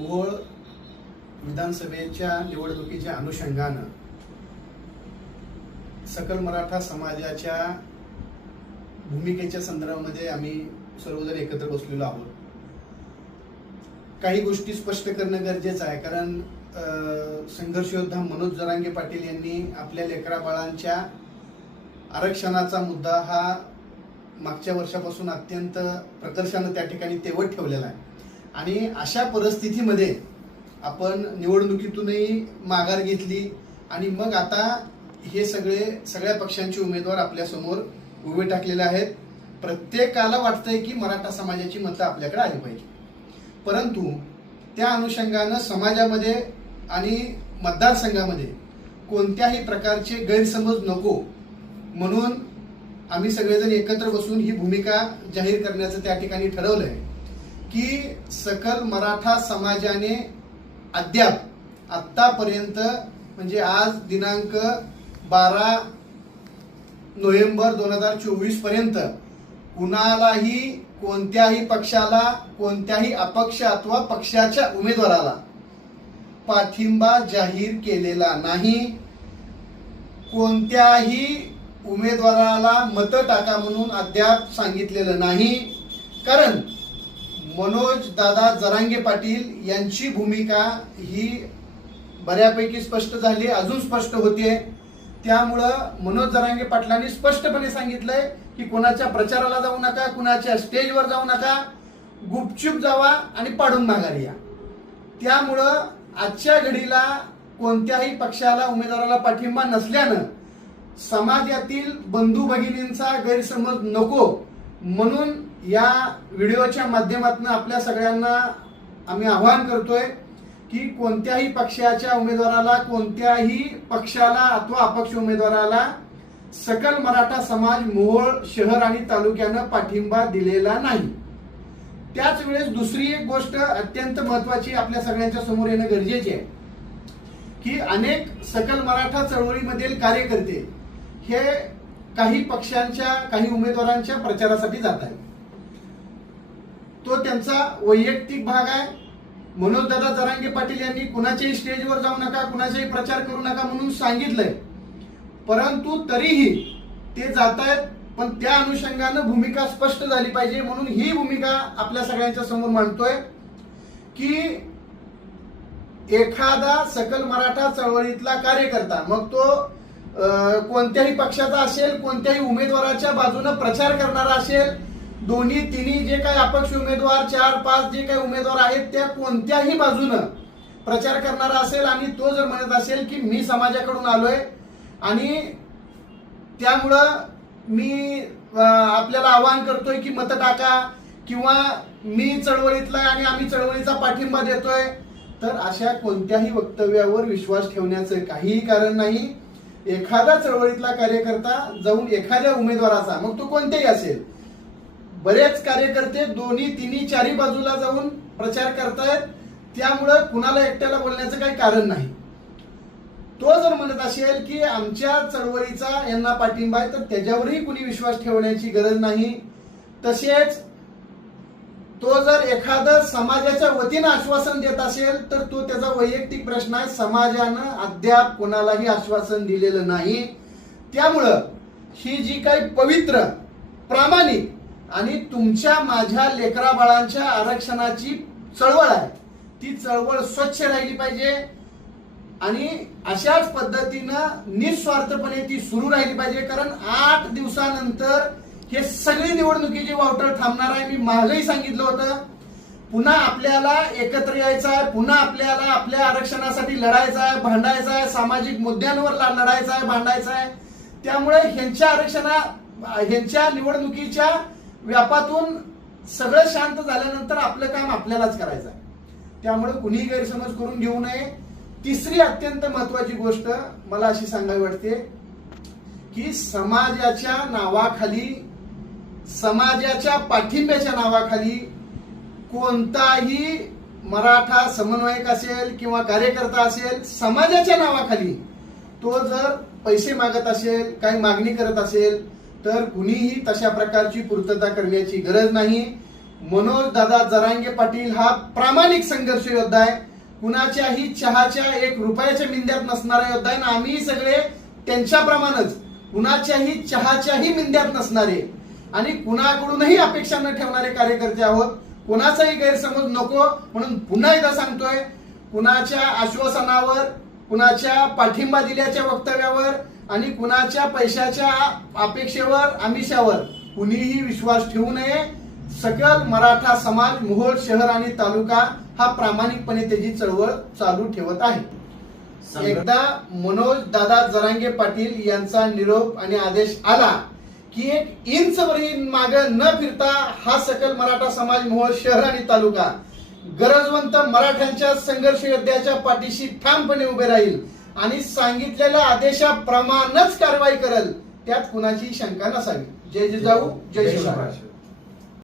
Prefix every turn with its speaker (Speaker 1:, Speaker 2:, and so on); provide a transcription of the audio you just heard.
Speaker 1: मोहोळ विधानसभेच्या निवडणुकीच्या अनुषंगानं सकल मराठा समाजाच्या भूमिकेच्या संदर्भामध्ये आम्ही सर्वजण एकत्र बसलेलो आहोत. काही गोष्टी स्पष्ट करणं गरजेचं आहे कारण संघर्षयोद्धा संघर्ष योद्धा मनोज जरांगे पाटील यांनी आपल्या लेकरा बाळांच्या आरक्षणाचा मुद्दा हा मागच्या वर्षापासून अत्यंत प्रकर्षानं त्या ठिकाणी तेवत ठेवलेला आहे. आणि अशा परिस्थितीमध्ये आपण निवडणुकीतूनही माघार घेतली आणि मग आता हे सगळे सगळ्या पक्षांचे उमेदवार आपल्यासमोर उभे टाकलेले आहेत. प्रत्येकाला वाटतंय की मराठा समाजाची मतं आपल्याकडे आली पाहिजे. परंतु त्या अनुषंगानं समाजामध्ये आणि मतदारसंघामध्ये कोणत्याही प्रकारचे गैरसमज नको. म्हणून आम्ही सगळेजण एकत्र बसून ही भूमिका जाहीर करण्याचं त्या ठिकाणी ठरवलं आहे की सकल मराठा समाजाने अद्याप आत्तापर्यंत म्हणजे आज दिनांक बारा नोव्हेंबर दोन हजार चोवीसपर्यंत कुणालाही कोणत्याही पक्षाला कोणत्याही अपक्ष अथवा पक्षाच्या उमेदवाराला पाठिंबा जाहीर केलेला नाही. कोणत्याही उमेदवाराला मत टाका म्हणून अद्याप सांगितलेलं नाही. कारण मनोज दादा जरांगे पाटील यांची भूमिका ही बऱ्यापैकी स्पष्ट झाली अजून स्पष्ट होते त्यामुळं मनोज जरांगे पाटलांनी स्पष्टपणे सांगितलंय की कोणाच्या प्रचाराला जाऊ नका कुणाच्या स्टेजवर जाऊ नका गुपचूप जावा आणि पाडून माघारी या. त्यामुळं आजच्या घडीला कोणत्याही पक्षाला उमेदवाराला पाठिंबा नसल्यानं समाजातील बंधू भगिनींचा गैरसमज नको म्हणून या व्हिडिओच्या माध्यमातून आपल्या सगळ्यांना आम्ही आवाहन करतोय की कोणत्याही पक्षाच्या उमेदवाराला कोणत्याही पक्षाला अथवा अपक्ष उमेदवाराला सकल मराठा समाज मोहोळ शहर आणि तालुक्यानं पाठिंबा दिलेला नाही. त्याच वेळेस दुसरी एक गोष्ट अत्यंत महत्वाची आपल्या सगळ्यांच्या समोर येणं गरजेचे आहे की अनेक सकल मराठा चळवळीमधील कार्यकर्ते हे काही पक्षांच्या काही उमेदवारांच्या प्रचारासाठी जात आहेत. तो त्यांचा वैयक्तिक भाग आहे. मनोजदादा जरांगे पाटील यांनी कुणाच्याही स्टेजवर जाऊ नका कुणाचाही प्रचार करू नका म्हणून सांगितलंय. परंतु तरीही ते जात आहेत पण त्या अनुषंगानं भूमिका स्पष्ट झाली पाहिजे म्हणून ही भूमिका आपल्या सगळ्यांच्या समोर मांडतोय की एखादा सकल मराठा चळवळीतला कार्यकर्ता मग तो कोणत्याही पक्षाचा असेल कोणत्याही उमेदवाराच्या बाजूने प्रचार करणारा असेल दोन्ही तिन्ही जे काही अपक्ष उमेदवार चार पाच जे काही उमेदवार आहेत त्या कोणत्याही बाजूनं प्रचार करणारा असेल आणि तो जर म्हणत असेल की मी समाजाकडून आलोय आणि त्यामुळं मी आपल्याला आवाहन करतोय की मत टाका किंवा मी चळवळीतला आहे आणि आम्ही चळवळीचा पाठिंबा देतोय तर अशा कोणत्याही वक्तव्यावर विश्वास ठेवण्याचं काहीही कारण नाही. एखादा चळवळीतला कार्यकर्ता जाऊन एखाद्या उमेदवाराचा मग तो कोणतेही असेल बरेच कार्यकर्ते दोन्ही तिन्ही चारी बाजूला जाऊन प्रचार करतायत. त्यामुळं कुणाला एकट्याला बोलण्याचं काही कारण नाही. तो जर म्हणत असेल की आमच्या चळवळीचा यांना पाठिंबा आहे तर त्याच्यावरही कुणी विश्वास ठेवण्याची गरज नाही. तसेच तो जर एखादं समाजाच्या वतीनं आश्वासन देत असेल तर तो त्याचा वैयक्तिक प्रश्न आहे. समाजानं अद्याप कोणालाही आश्वासन दिलेलं नाही. त्यामुळं ही जी काही पवित्र प्रामाणिक आणि तुमच्या माझ्या लेकरा बाळांच्या आरक्षणाची चळवळ आहे. ती चळवळ स्वच्छ राहिली पाहिजे. आणि अशाच पद्धतीनं निस्वार्थपणे ती सुरू राहिली पाहिजे. कारण आठ दिवसानंतर हे सगळी निवडणुकीची वावटर थांबणार आहे. मी मागही सांगितलं होतं. पुन्हा आपल्याला एकत्र यायचं आहे. पुन्हा आपल्याला आपल्या आरक्षणासाठी लढायचं आहे भांडायचं आहे सामाजिक मुद्द्यांवर लढायचं आहे भांडायचं आहे. त्यामुळे ह्यांच्या आरक्षणा ह्यांच्या निवडणुकीच्या व्यापातून सगळं शांत झाल्यानंतर आपलं काम आपल्यालाच करायचं आहे. त्यामुळे कुणीही गैरसमज करून घेऊ नये. तिसरी अत्यंत महत्वाची गोष्ट मला अशी सांगावी वाटते की समाजाच्या नावाखाली समाजाच्या पाठिंब्याच्या नावाखाली कोणताही मराठा समन्वयक असेल किंवा कार्यकर्ता असेल समाजाच्या नावाखाली तो जर पैसे मागत असेल काही मागणी करत असेल तर कुणीही तशा प्रकारची पूर्तता करण्याची गरज नाही. मनोज दादा जरांगे पाटील हा प्रामाणिक संघर्ष योद्धा आहे. कुणाच्याही चहाच्या एक रुपयाच्या मिंद्यात नसणारा योद्धा आहे आणि आम्ही सगळे त्यांच्याप्रमाणेच कुणाच्याही चहाच्याही मिंद्यात नसणारे आणि कुणाकडूनही अपेक्षा न ठेवणारे कार्यकर्ते आहोत. कुणाचाही गैरसमज नको म्हणून पुन्हा एकदा सांगतोय कुणाच्या आश्वासनावर कुणाच्या पाठिंबा दिल्याच्या वक्तव्यावर आणि कुणाच्या पैशाच्या अपेक्षेवर आमिषावर कुणीही विश्वास ठेवू नये. सकल मराठा समाज मोहोळ शहर आणि तालुका हा प्रामाणिकपणे त्याची चळवळ चालू ठेवत आहे. एकदा मनोज दादा जरांगे पाटील यांचा निरोप आणि आदेश आला की एक इंचवरही माग न फिरता हा सकल मराठा समाज मोहोळ शहर आणि तालुका गरजवंत मराठ्यांच्या संघर्ष योद्ध्याच्या पाठीशी ठामपणे उभे राहील. आणि सांगितलेल्या आदेशाप्रमाणेच कारवाई करेल त्यात कुणाची शंका नसावी. जय जिजाऊ जय शिवराज